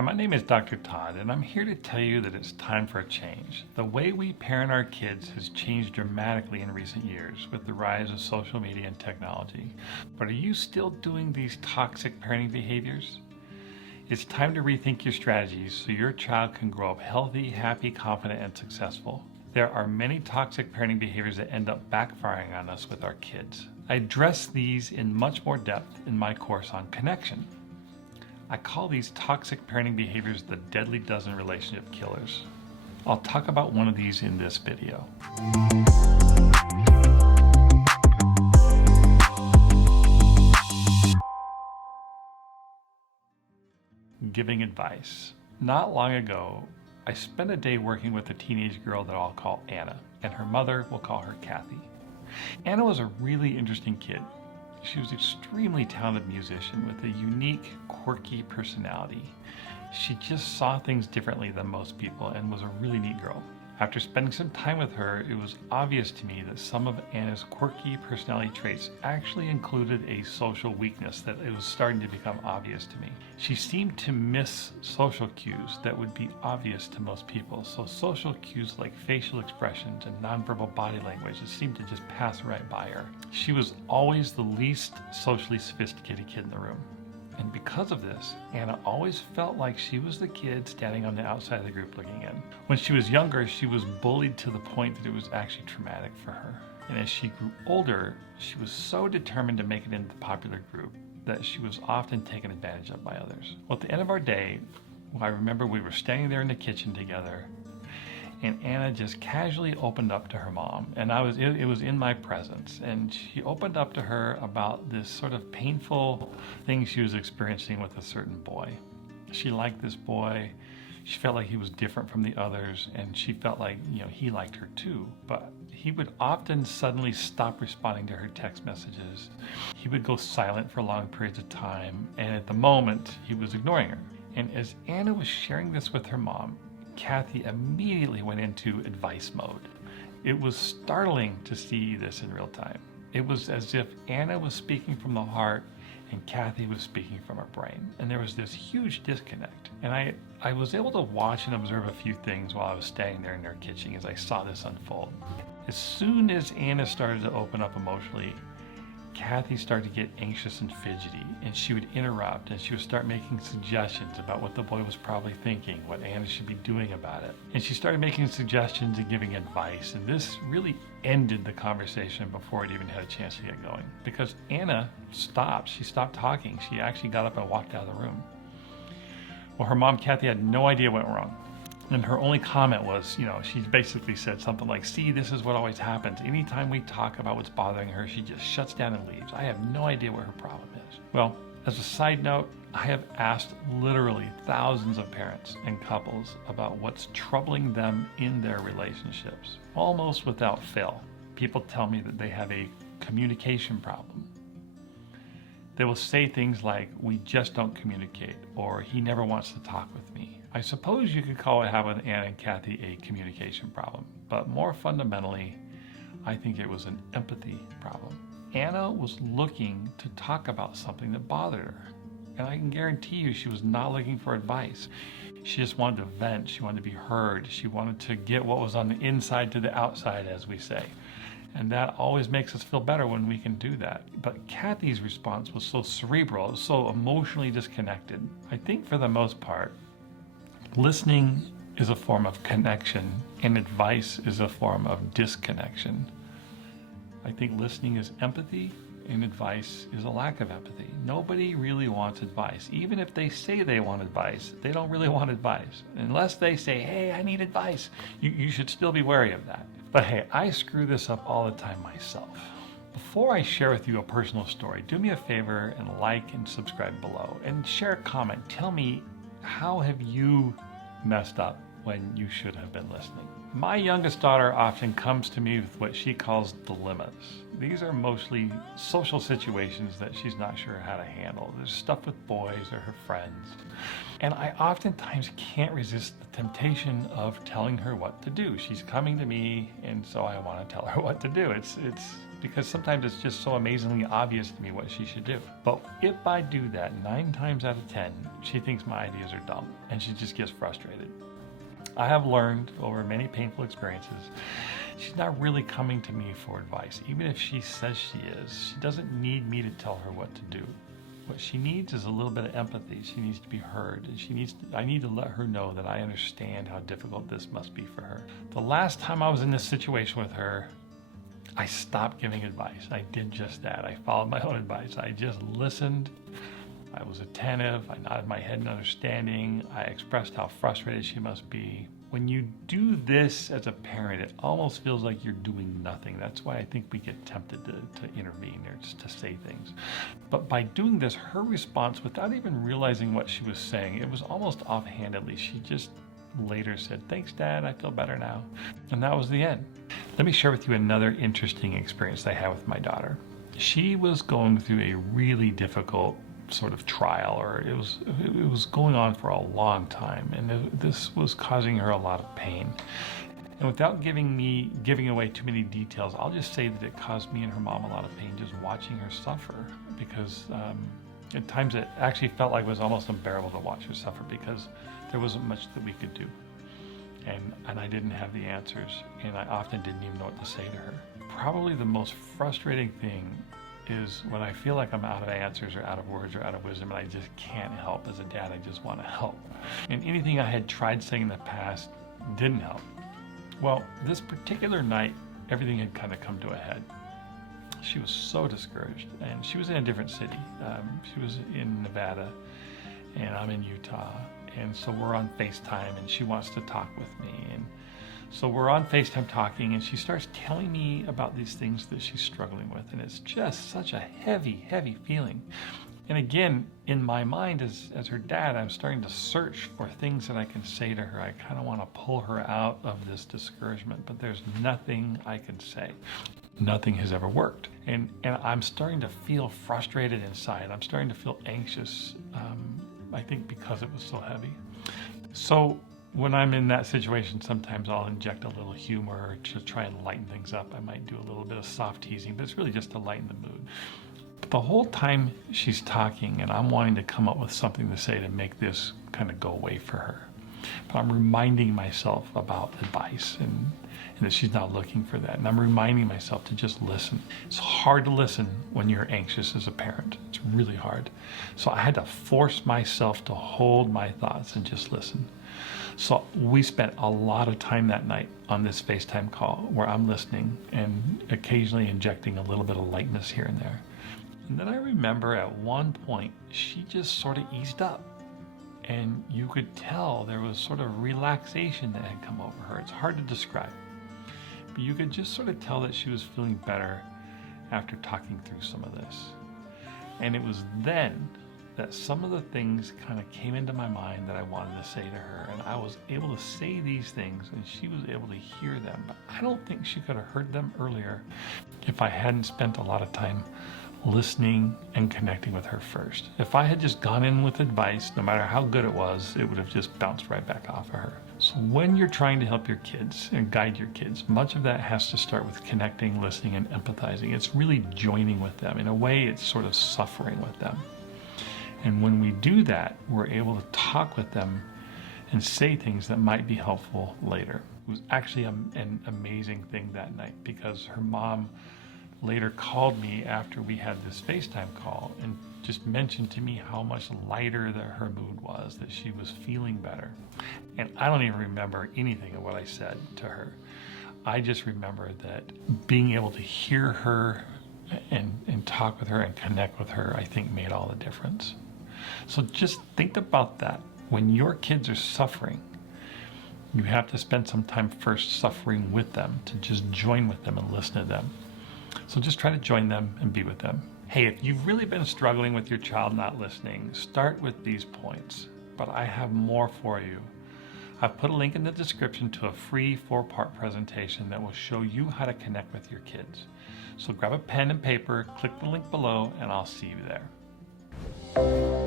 Hi, my name is Dr. Todd, and I'm here to tell you that it's time for a change. The way we parent our kids has changed dramatically in recent years with the rise of social media and technology. But are you still doing these toxic parenting behaviors? It's time to rethink your strategies so your child can grow up healthy, happy, confident, and successful. There are many toxic parenting behaviors that end up backfiring on us with our kids. I address these in much more depth in my course on connection. I call these toxic parenting behaviors the deadly dozen relationship killers. I'll talk about one of these in this video. Giving advice. Not long ago, I spent a day working with a teenage girl that I'll call Anna, and her mother will call her Kathy. Anna was a really interesting kid. She was an extremely talented musician with a unique, quirky personality. She just saw things differently than most people and was a really neat girl. After spending some time with her, it was obvious to me that some of Anna's quirky personality traits actually included a social weakness that it was starting to become obvious to me. She seemed to miss social cues that would be obvious to most people. So social cues like facial expressions and nonverbal body language seemed to just pass right by her. She was always the least socially sophisticated kid in the room. And because of this, Anna always felt like she was the kid standing on the outside of the group looking in. When she was younger, she was bullied to the point that it was actually traumatic for her. And as she grew older, she was so determined to make it into the popular group that she was often taken advantage of by others. Well, at the end of our day, I remember we were standing there in the kitchen together, and Anna just casually opened up to her mom, and it was in my presence, and she opened up to her about this sort of painful thing she was experiencing with a certain boy. She liked this boy. She felt like he was different from the others, and she felt like, he liked her too. But he would often suddenly stop responding to her text messages. He would go silent for long periods of time, and at the moment, he was ignoring her. And as Anna was sharing this with her mom, Kathy immediately went into advice mode. It was startling to see this in real time. It was as if Anna was speaking from the heart and Kathy was speaking from her brain. And there was this huge disconnect. And I was able to watch and observe a few things while I was standing there in their kitchen as I saw this unfold. As soon as Anna started to open up emotionally, Kathy started to get anxious and fidgety, and she would interrupt, and she would start making suggestions about what the boy was probably thinking, what Anna should be doing about it. And she started making suggestions and giving advice, and this really ended the conversation before it even had a chance to get going. Because Anna stopped. She stopped talking. She actually got up and walked out of the room. Well, her mom, Kathy, had no idea what went wrong. And her only comment was, she basically said something like, see, this is what always happens. Anytime we talk about what's bothering her, she just shuts down and leaves. I have no idea what her problem is. Well, as a side note, I have asked literally thousands of parents and couples about what's troubling them in their relationships. Almost without fail, people tell me that they have a communication problem. They will say things like, we just don't communicate, or he never wants to talk with me. I suppose you could call what happened with Anna and Kathy a communication problem, but more fundamentally, I think it was an empathy problem. Anna was looking to talk about something that bothered her, and I can guarantee you she was not looking for advice. She just wanted to vent, she wanted to be heard, she wanted to get what was on the inside to the outside, as we say. And that always makes us feel better when we can do that. But Kathy's response was so cerebral, so emotionally disconnected. I think for the most part, listening is a form of connection, and advice is a form of disconnection. I think listening is empathy, and advice is a lack of empathy. Nobody really wants advice. Even if they say they want advice, they don't really want advice. Unless they say, hey, I need advice, you should still be wary of that. But hey, I screw this up all the time myself. Before I share with you a personal story, do me a favor and like and subscribe below, and share a comment. Tell me, how have you messed up when you should have been listening? My youngest daughter often comes to me with what she calls dilemmas. These are mostly social situations that she's not sure how to handle. There's stuff with boys or her friends. And I oftentimes can't resist the temptation of telling her what to do. She's coming to me, and so I want to tell her what to do. It's because sometimes it's just so amazingly obvious to me what she should do. But if I do that 9 times out of 10, she thinks my ideas are dumb and she just gets frustrated. I have learned over many painful experiences, she's not really coming to me for advice. Even if she says she is, she doesn't need me to tell her what to do. What she needs is a little bit of empathy. She needs to be heard. And I need to let her know that I understand how difficult this must be for her. The last time I was in this situation with her, I stopped giving advice. I did just that. I followed my own advice. I just listened. I was attentive. I nodded my head in understanding. I expressed how frustrated she must be. When you do this as a parent, it almost feels like you're doing nothing. That's why I think we get tempted to intervene or just to say things. But by doing this, her response, without even realizing what she was saying, it was almost offhandedly. She just later said, "Thanks, Dad, I feel better now." And that was the end. Let me share with you another interesting experience I had with my daughter. She was going through a really difficult sort of trial, or it was going on for a long time, and this was causing her a lot of pain. And without giving away too many details, I'll just say that it caused me and her mom a lot of pain just watching her suffer, because at times it actually felt like it was almost unbearable to watch her suffer, because there wasn't much that we could do, and I didn't have the answers, and I often didn't even know what to say to her. Probably the most frustrating thing is when I feel like I'm out of answers or out of words or out of wisdom, and I just can't help. As a dad, I just want to help. And anything I had tried saying in the past didn't help. Well, this particular night, everything had kind of come to a head. She was so discouraged, and she was in a different city. She was in Nevada, and I'm in Utah. And so we're on FaceTime, and she wants to talk with me. And so we're on FaceTime talking, and she starts telling me about these things that she's struggling with. And it's just such a heavy, heavy feeling. And again, in my mind as her dad, I'm starting to search for things that I can say to her. I kind of want to pull her out of this discouragement, but there's nothing I can say. Nothing has ever worked. And I'm starting to feel frustrated inside. I'm starting to feel anxious, I think because it was so heavy. So when I'm in that situation, sometimes I'll inject a little humor to try and lighten things up. I might do a little bit of soft teasing, but it's really just to lighten the mood. But the whole time she's talking, and I'm wanting to come up with something to say to make this kind of go away for her. But I'm reminding myself about advice and that she's not looking for that. And I'm reminding myself to just listen. It's hard to listen when you're anxious as a parent. It's really hard. So I had to force myself to hold my thoughts and just listen. So we spent a lot of time that night on this FaceTime call where I'm listening and occasionally injecting a little bit of lightness here and there. And then I remember at one point, she just sort of eased up. And you could tell there was sort of relaxation that had come over her. It's hard to describe. But you could just sort of tell that she was feeling better after talking through some of this. And it was then that some of the things kind of came into my mind that I wanted to say to her. And I was able to say these things, and she was able to hear them. But I don't think she could have heard them earlier if I hadn't spent a lot of time listening and connecting with her first. If I had just gone in with advice, no matter how good it was, it would have just bounced right back off of her. So when you're trying to help your kids and guide your kids, much of that has to start with connecting, listening, and empathizing. It's really joining with them. In a way, it's sort of suffering with them. And when we do that, we're able to talk with them and say things that might be helpful later. It was actually an amazing thing that night, because her mom later called me after we had this FaceTime call and just mentioned to me how much lighter her mood was, that she was feeling better. And I don't even remember anything of what I said to her. I just remember that being able to hear her and talk with her and connect with her, I think made all the difference. So just think about that. When your kids are suffering, you have to spend some time first suffering with them, to just join with them and listen to them. So just try to join them and be with them. Hey, if you've really been struggling with your child not listening, start with these points. But I have more for you. I've put a link in the description to a free 4-part presentation that will show you how to connect with your kids. So grab a pen and paper, click the link below, and I'll see you there.